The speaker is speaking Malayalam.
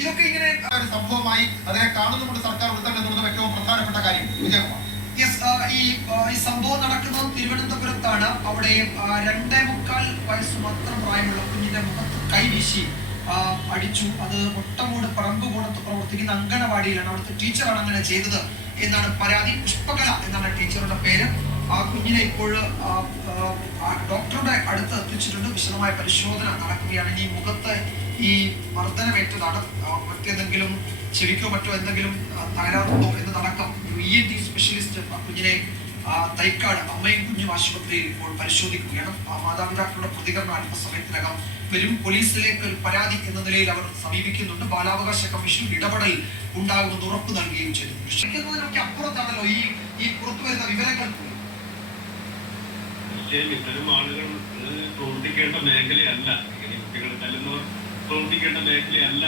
ഇതൊക്കെ ഇങ്ങനെ ഒരു സംഭവമായി അതിനെ കാണുന്നുകൊണ്ട് സർക്കാർ ഉൾപ്പെടുത്തുന്നത് ഏറ്റവും പ്രധാനപ്പെട്ട കാര്യം. വിജയകുമാർ, ഈ സംഭവം നടക്കുന്നത് തിരുവനന്തപുരത്താണ്. അവിടെ 2.25 വയസ്സ് മാത്രം പ്രായമുള്ള കുഞ്ഞിന്റെ മുഖത്ത് കൈവീശി അടിച്ചു. അത് ഒട്ടമൂട് പറമ്പുകോണത്ത് പ്രവർത്തിക്കുന്ന അങ്കണവാടിയിലാണ്. അവിടുത്തെ ടീച്ചറാണ് അങ്ങനെ ചെയ്തത് എന്നാണ് പരാതി. പുഷ്പകല എന്നാണ് ടീച്ചറുടെ പേര്. ആ കുഞ്ഞിനെ ഇപ്പോൾ ഡോക്ടറുടെ അടുത്ത് എത്തിച്ചിട്ടുണ്ട്. വിശദമായ പരിശോധന നടക്കുകയാണ്. ഈ മുഖത്ത് ഈ മർദ്ദനമേറ്റതാണ്. മറ്റേതെങ്കിലും ചെവിക്കോ മറ്റോ എന്തെങ്കിലും തകരാറുണ്ടോ എന്നതടക്കം ENT സ്പെഷ്യലിസ്റ്റ് കുഞ്ഞിനെ തൈക്കാട് അമ്മയും കുഞ്ഞും ആശുപത്രിയിൽ ഇപ്പോൾ പരിശോധിക്കുകയാണ്. മാതാപിതാക്കളുടെ പ്രതികരണം അല്പസമയത്തിനകം വരും. പോലീസിലേക്ക് ഒരു പരാതി എന്ന നിലയിൽ അവർ സമീപിക്കുന്നുണ്ട്. ബാലാവകാശ കമ്മീഷൻ ഇടപെടൽ ഉണ്ടാകുമെന്ന് ഉറപ്പ് നൽകുകയും ചെയ്തു. വിശ്വസിക്കുന്നതിനൊക്കെ അപ്പുറത്താണല്ലോ ഈ പുറത്തു വരുന്ന വിവരങ്ങൾ. ഇത്തരം ആളുകൾ പ്രവർത്തിക്കേണ്ട മേഖലയല്ല, കുട്ടികൾ തല്ലുന്നവർ പ്രവർത്തിക്കേണ്ട മേഖലയല്ല.